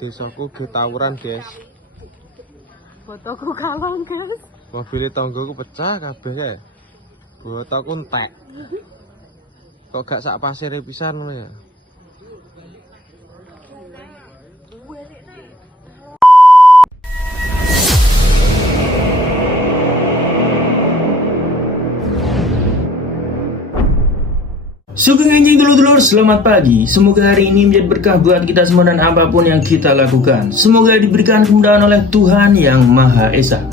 Desaku ge tawuran, guys. Fotoku kalong, guys. Mobil tanggoku pecah kabeh kae. Botoku entek. Kok gak sak pasire pisan ngono ya. Sugeng anjing dulur-dulur, selamat pagi. Semoga hari ini menjadi berkah buat kita semua dan apapun yang kita lakukan. Semoga diberikan kemudahan oleh Tuhan Yang Maha Esa.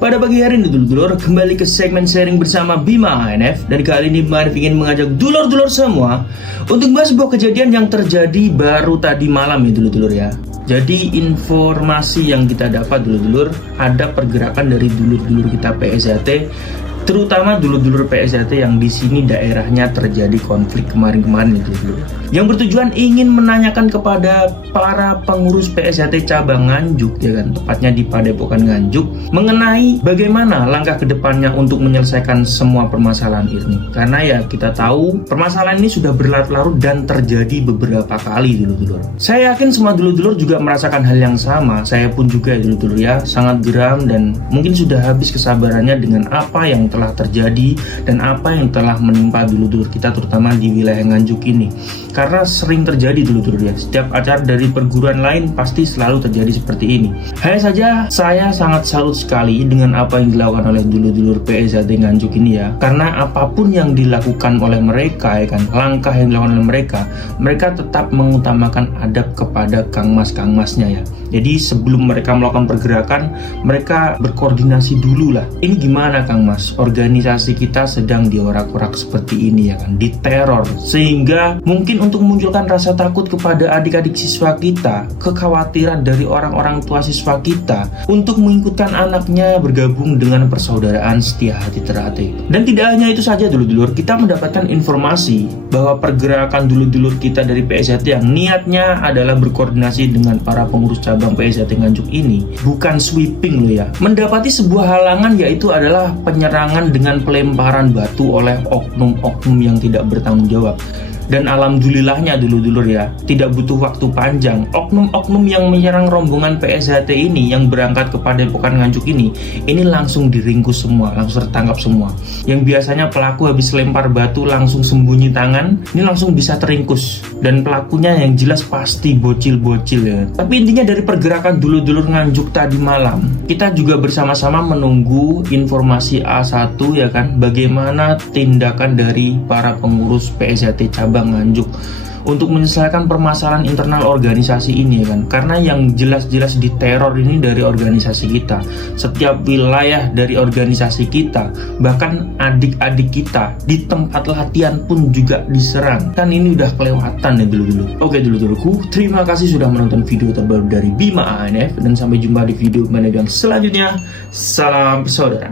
Pada pagi hari ini dulur-dulur, kembali ke segmen sharing bersama Bima ANF. Dan kali ini Bima ANF ingin mengajak dulur-dulur semua untuk bahas sebuah kejadian yang terjadi baru tadi malam ya dulur-dulur ya. Jadi informasi yang kita dapat dulur-dulur, ada pergerakan dari dulur-dulur kita PSHT, terutama dulur-dulur PSHT yang di sini daerahnya terjadi konflik kemarin-kemarin itu dulu. Yang bertujuan ingin menanyakan kepada para pengurus PSHT cabang Nganjuk ya kan, tepatnya di Padepokan Nganjuk, mengenai bagaimana langkah kedepannya untuk menyelesaikan semua permasalahan ini. Karena ya kita tahu permasalahan ini sudah berlarut-larut dan terjadi beberapa kali dulur-dulur. Saya yakin semua dulur-dulur juga merasakan hal yang sama. Saya pun juga ya dulur-dulur ya, sangat geram dan mungkin sudah habis kesabarannya dengan apa yang telah terjadi dan apa yang telah menimpa dulur-dulur kita terutama di wilayah Nganjuk ini. Karena sering terjadi dulur-dulur ya, setiap acara dari perguruan lain pasti selalu terjadi seperti ini. Hanya saja saya sangat salut sekali dengan apa yang dilakukan oleh dulur-dulur PSHT Nganjuk ini ya. Karena apapun yang dilakukan oleh mereka ya kan, langkah yang dilakukan oleh mereka tetap mengutamakan adab kepada Kang Masnya ya. Jadi sebelum mereka melakukan pergerakan, mereka berkoordinasi dulu lah. Ini gimana Kang Mas? Organisasi kita sedang diorak-orak seperti ini ya kan, diteror, sehingga mungkin untuk memunculkan rasa takut kepada adik-adik siswa kita, kekhawatiran dari orang-orang tua siswa kita untuk mengikutkan anaknya bergabung dengan persaudaraan Setia Hati Ternate. Dan tidak hanya itu saja dulur-dulur, kita mendapatkan informasi bahwa pergerakan dulur-dulur kita dari PSHT yang niatnya adalah berkoordinasi dengan para pengurus cabang PSHT Nganjuk ini bukan sweeping loh ya, mendapati sebuah halangan, yaitu adalah penyerangan dengan pelemparan batu oleh oknum-oknum yang tidak bertanggung jawab. Dan alhamdulillahnya dulur-dulur ya, tidak butuh waktu panjang, oknum-oknum yang menyerang rombongan PSHT ini yang berangkat ke Padepokan Nganjuk ini langsung diringkus semua, langsung tertangkap semua. Yang biasanya pelaku habis lempar batu langsung sembunyi tangan, ini langsung bisa teringkus. Dan pelakunya yang jelas pasti bocil-bocil ya. Tapi intinya dari pergerakan dulur-dulur Nganjuk tadi malam, kita juga bersama-sama menunggu informasi A1 ya kan, bagaimana tindakan dari para pengurus PSHT cabang Nganjuk untuk menyelesaikan permasalahan internal organisasi ini ya kan. Karena yang jelas-jelas diteror ini dari organisasi kita, setiap wilayah dari organisasi kita, bahkan adik-adik kita di tempat latihan pun juga diserang. Kan ini udah kelewatan ya dulu-dulu. Oke dulu-duluku, terima kasih sudah menonton video terbaru dari Bima ANF, dan sampai jumpa di video yang selanjutnya. Salam saudara.